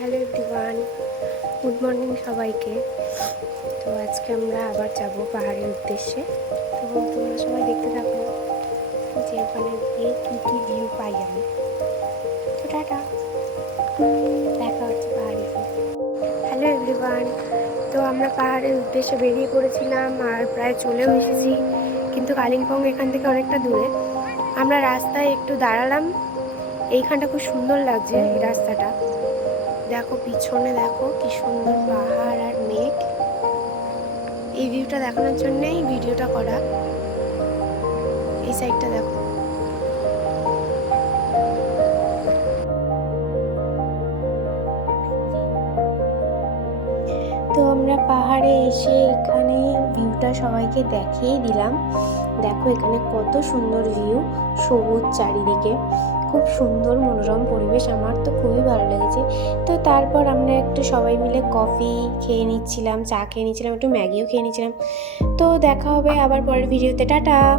Hello everyone, good morning সবাইকে। তো আজকে আমরা আবার যাব পাহাড়ের উদ্দেশ্যে। তো তোমরা সবাই দেখতে থাকো যে ওখানে গিয়ে কী কী ভিউ পাই আমি। তো টাটা, দেখা হচ্ছে পাহাড়ে গিয়ে। হ্যালো এভরিওয়ান, তো আমরা পাহাড়ের উদ্দেশ্যে বেরিয়ে পড়েছিলাম আর প্রায় চলেও এসেছি, কিন্তু কালিম্পং এখান থেকে অনেকটা দূরে। আমরা রাস্তায় একটু দাঁড়ালাম, এইখানটা খুব সুন্দর লাগছে এই রাস্তাটা। দেখো পিছনে, দেখো কি সুন্দর পাহাড় আর মেঘ। এই ভিউটা দেখানোর জন্যই ভিডিওটা করা। এই সাইডটা দেখো। তো আমরা পাহাড়ে এসে এখানে ভিউটা সবাইকে দেখিয়ে দিলাম। দেখো এখানে কত সুন্দর ভিউ, সবুজ চারিদিকে, খুব সুন্দর মনোরম পরিবেশ। আমার তো খুবই ভালো লেগেছে। তো তারপর আমরা একটু সবাই মিলে কফি খেয়ে নিচ্ছিলাম, চা খেয়ে নিচ্ছিলাম, একটু ম্যাগিও খেয়ে নিচ্ছিলাম। তো দেখা হবে আবার পরের ভিডিওতে। টাটা।